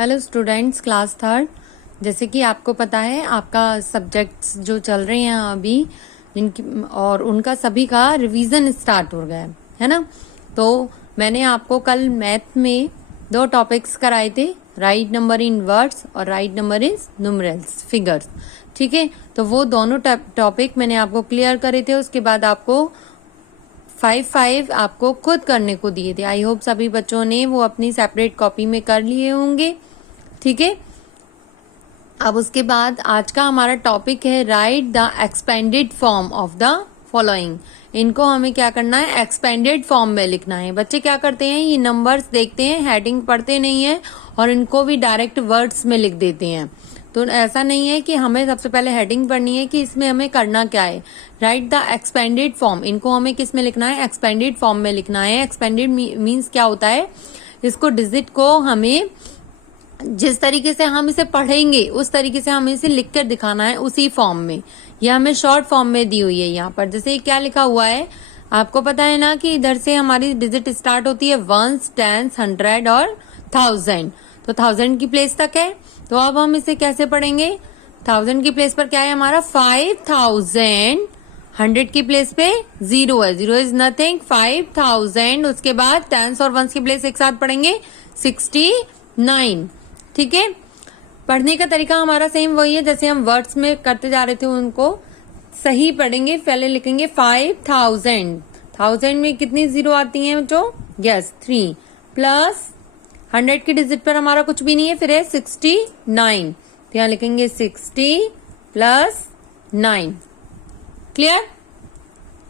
Hello students, class third. जैसे कि आपको पता है आपका सब्जेक्ट्स जो चल रहे हैं अभी जिनकी और उनका सभी का रिवीजन स्टार्ट हो गया है ना। तो मैंने आपको कल मैथ में 2 टॉपिक्स कराए थे, राइट नंबर इन वर्ड्स और right number in numerals figures. ठीक है, तो वो दोनों टॉपिक मैंने आपको क्लियर करे थे। उसके बाद आपको 5 आपको खुद करने को दिए थे। आई होप सभी बच्चों ने वो अपनी सेपरेट कॉपी में कर लिए होंगे। ठीक है, अब उसके बाद आज का हमारा टॉपिक है right the expanded form of the following. इनको हमें क्या करना है, एक्सपेंडेड फॉर्म में लिखना है। बच्चे क्या करते हैं, ये नंबर्स देखते हैं, हेडिंग पढ़ते नहीं है और इनको भी डायरेक्ट वर्ड्स में लिख देते हैं। तो ऐसा नहीं है कि हमें सबसे पहले हेडिंग पढ़नी है कि इसमें हमें करना क्या है। राइट द एक्सपेंडेड फॉर्म, इनको हमें किस में लिखना है, एक्सपेंडेड फॉर्म में लिखना है। एक्सपेंडेड मीन्स क्या होता है, इसको डिजिट को हमें जिस तरीके से हम इसे पढ़ेंगे उस तरीके से हमें इसे लिख कर दिखाना है उसी फॉर्म में। यह हमें शॉर्ट फॉर्म में दी हुई है यहाँ पर। जैसे क्या लिखा हुआ है, आपको पता है ना कि इधर से हमारी डिजिट स्टार्ट होती है 1s, 10s, 100 और 1000। तो 1000 की प्लेस तक है। तो अब हम इसे कैसे पढ़ेंगे, 1000 की प्लेस पर क्या है हमारा 5000, 100 की प्लेस पे 0 है, 0 इज नथिंग, 5000। उसके बाद 10s और 1s की प्लेस एक साथ पढ़ेंगे 69। ठीक है, पढ़ने का तरीका हमारा सेम वही है जैसे हम वर्ड्स में करते जा रहे थे, उनको सही पढ़ेंगे। पहले लिखेंगे 5000, 1000 में कितनी 0 आती हैं बच्चों, यस 3, प्लस 100 की डिजिट पर हमारा कुछ भी नहीं है, फिर है 69। तो यहां लिखेंगे 60 प्लस 9। क्लियर।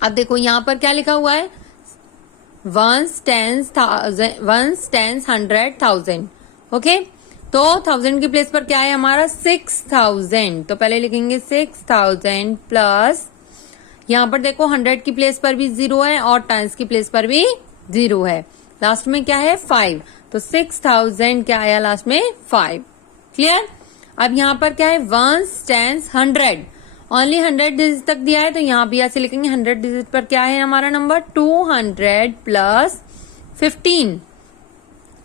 अब देखो यहां पर क्या लिखा हुआ है, 1s, 10s, 100, 1000। ओके, तो 1000 की प्लेस पर क्या है हमारा 6000। तो पहले लिखेंगे 6000 प्लस, यहां पर देखो 100 की प्लेस पर भी 0 है और 10s की प्लेस पर भी 0 है। लास्ट में क्या है 5, तो 6000 क्या आया लास्ट में 5। क्लियर। अब यहाँ पर क्या है 1s, 10s, 100, ओनली 100 डिजिट तक दिया है। तो यहाँ भी ऐसे लिखेंगे 100 डिजिट पर क्या है हमारा नंबर 200 प्लस 15।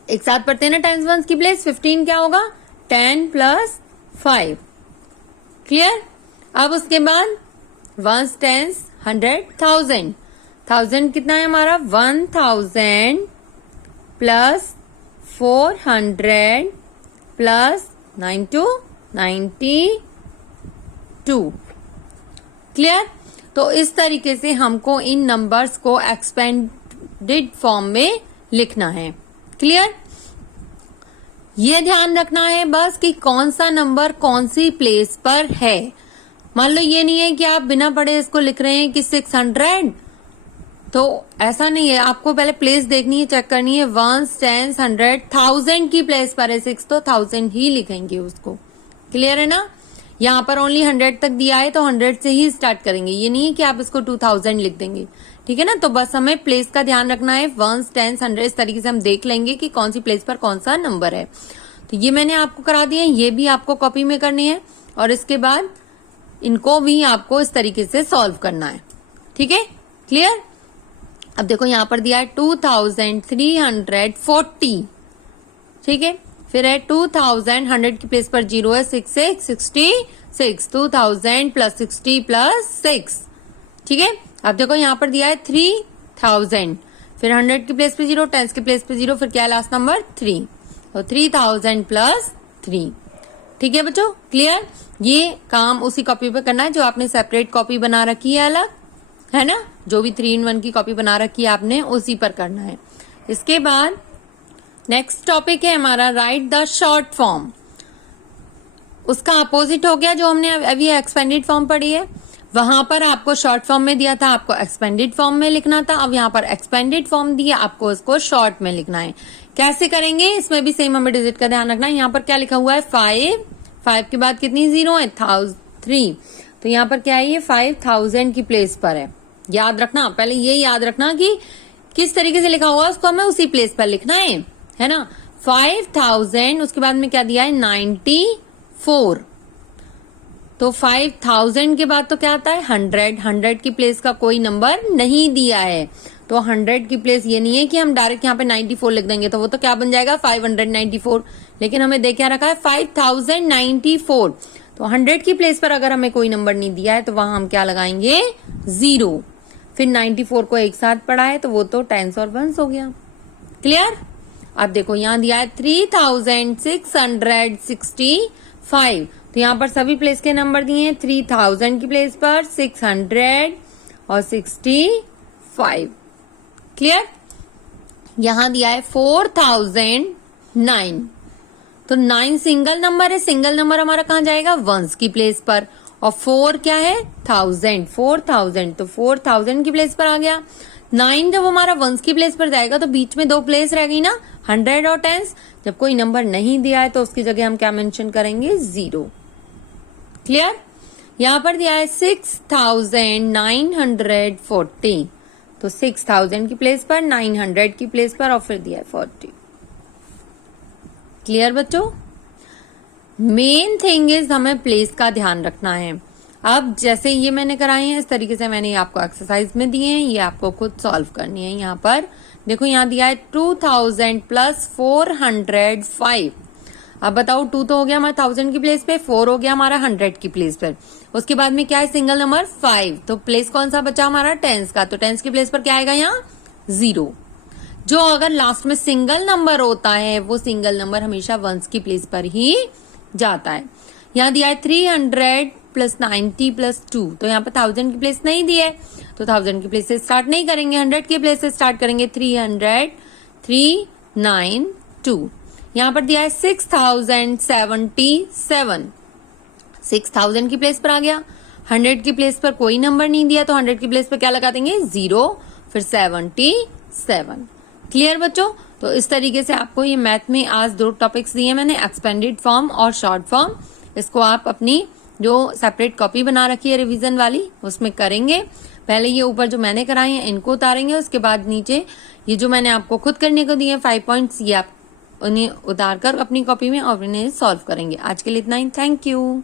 एक साथ पढ़ते हैं ना, 10s 1s की प्लेस 15 क्या होगा 10 प्लस 5। क्लियर। अब उसके बाद 1s, 10s, 100, 1000, 1000 कितना है हमारा 1000 प्लस 400 प्लस 9 to 92। क्लियर। तो इस तरीके से हमको इन नंबर्स को एक्सपेंडेड फॉर्म में लिखना है। क्लियर। ये ध्यान रखना है बस कि कौन सा नंबर कौन सी प्लेस पर है। मान लो ये नहीं है कि आप बिना पढ़े इसको लिख रहे हैं कि 600, तो ऐसा नहीं है। आपको पहले प्लेस देखनी है, चेक करनी है। 1s, 10s, 100, 1000 की प्लेस पर है 6, तो 1000 ही लिखेंगे उसको। क्लियर है ना। यहाँ पर ओनली 100 तक दिया है तो 100 से ही स्टार्ट करेंगे। ये नहीं है कि आप इसको 2000 लिख देंगे। ठीक है ना। तो बस हमें प्लेस का ध्यान रखना है। 1s, 10s, 100 इस तरीके से हम देख लेंगे कि कौन सी प्लेस पर कौन सा नंबर है। तो ये मैंने आपको करा दिया है, ये भी आपको कॉपी में करनी है और इसके बाद इनको भी आपको इस तरीके से सॉल्व करना है। ठीक है, क्लियर। अब देखो यहाँ पर दिया है 2340। ठीक है, फिर है 2000, 100 की प्लेस पर 0 है, 6 66, 2000 प्लस 60 प्लस 6। ठीक है। अब देखो यहाँ पर दिया है 3000, फिर 100 की प्लेस पे 0, 10 की प्लेस पे 0, फिर क्या है लास्ट नंबर 3, तो 3000 प्लस 3। ठीक है बच्चों, क्लियर। ये काम उसी कॉपी पे करना है जो आपने सेपरेट कॉपी बना रखी है अलग, है ना। जो भी 3-in-1 की कॉपी बना रखी है आपने उसी पर करना है। इसके बाद नेक्स्ट टॉपिक है हमारा राइट द शॉर्ट फॉर्म। उसका अपोजिट हो गया जो हमने अभी एक्सपेंडेड फॉर्म पढ़ी है। वहां पर आपको शॉर्ट फॉर्म में दिया था, आपको एक्सपेंडेड फॉर्म में लिखना था। अब यहाँ पर एक्सपेंडेड फॉर्म दिया, आपको इसको शॉर्ट में लिखना है। कैसे करेंगे, इसमें भी सेम हमें डिजिट का ध्यान रखना है। यहाँ पर क्या लिखा हुआ है 5 के बाद कितनी 0 है 3, तो यहाँ पर क्या है ये 5000 की प्लेस पर है। याद रखना, पहले ये याद रखना कि किस तरीके से लिखा हुआ उसको हमें उसी प्लेस पर लिखना है ना। 5000 उसके बाद में क्या दिया है 94, तो 5000 के बाद तो क्या आता है 100, 100 की प्लेस का कोई नंबर नहीं दिया है। तो 100 की प्लेस ये नहीं है कि हम डायरेक्ट यहाँ पे 94 लिख देंगे, तो वो तो क्या बन जाएगा 594, लेकिन हमें दे क्या रखा है 5094। तो 100 की प्लेस पर अगर हमें कोई नंबर नहीं दिया है तो वहां हम क्या लगाएंगे 0। फिर 94 को एक साथ पढ़ा है तो वो तो टेंस और वंस हो गया। क्लियर? अब देखो यहां दिया है 3665, तो यहां पर सभी प्लेस के नंबर दिए हैं। 3000 की प्लेस पर 600 और 65। क्लियर? यहां दिया है 4009, तो 9 सिंगल नंबर है, सिंगल नंबर हमारा कहां जाएगा वंस की प्लेस पर, और 4 क्या है 1000, 4000, तो 4000 की प्लेस पर आ गया। 9 जब हमारा वंस की प्लेस पर जाएगा तो बीच में 2 प्लेस रह गई ना, 100 और टेंस। जब कोई नंबर नहीं दिया है तो उसकी जगह हम क्या मेंशन करेंगे 0। क्लियर? यहां पर दिया है 6940, तो 6000 की प्लेस पर 900 की प्लेस पर और फिर दिया है 40। क्लियर बच्चों? मेन थिंग इज हमें प्लेस का ध्यान रखना है। अब जैसे ये मैंने कराए हैं इस तरीके से मैंने आपको एक्सरसाइज में दिए हैं, ये आपको खुद सॉल्व करनी है। यहाँ पर देखो यहाँ दिया है 2000 प्लस 405। अब बताओ 2 तो हो गया हमारा 1000 की प्लेस पे, 4 हो गया हमारा 100 की प्लेस पर, उसके बाद में क्या है सिंगल नंबर 5, तो प्लेस कौन सा बचा हमारा टेंस का, तो टेंस की प्लेस पर क्या आएगा यहाँ 0। जो अगर लास्ट में सिंगल नंबर होता है वो सिंगल नंबर हमेशा वंस की प्लेस पर ही जाता है। यहाँ दिया है 300 प्लस 90 प्लस 2, तो यहाँ पर 1000 की प्लेस नहीं दी है तो 1000 की प्लेस से स्टार्ट नहीं करेंगे, 100 की प्लेस से स्टार्ट करेंगे। 300 392। यहाँ पर दिया है 6077, 6000 की प्लेस पर आ गया। 100 की प्लेस पर कोई नंबर नहीं दिया तो 100 की प्लेस पर क्या लगा देंगे 0, फिर 77। क्लियर बच्चों? तो इस तरीके से आपको ये मैथ में आज 2 टॉपिक्स दिए मैंने, एक्सपेंडेड फॉर्म और शॉर्ट फॉर्म। इसको आप अपनी जो सेपरेट कॉपी बना रखी है रिवीजन वाली उसमें करेंगे। पहले ये ऊपर जो मैंने कराए हैं इनको उतारेंगे, उसके बाद नीचे ये जो मैंने आपको खुद करने को दिए हैं 5 पॉइंट्स, ये आप उन्हें उतार कर अपनी कॉपी में और इन्हें सॉल्व करेंगे। आज के लिए इतना ही, थैंक यू।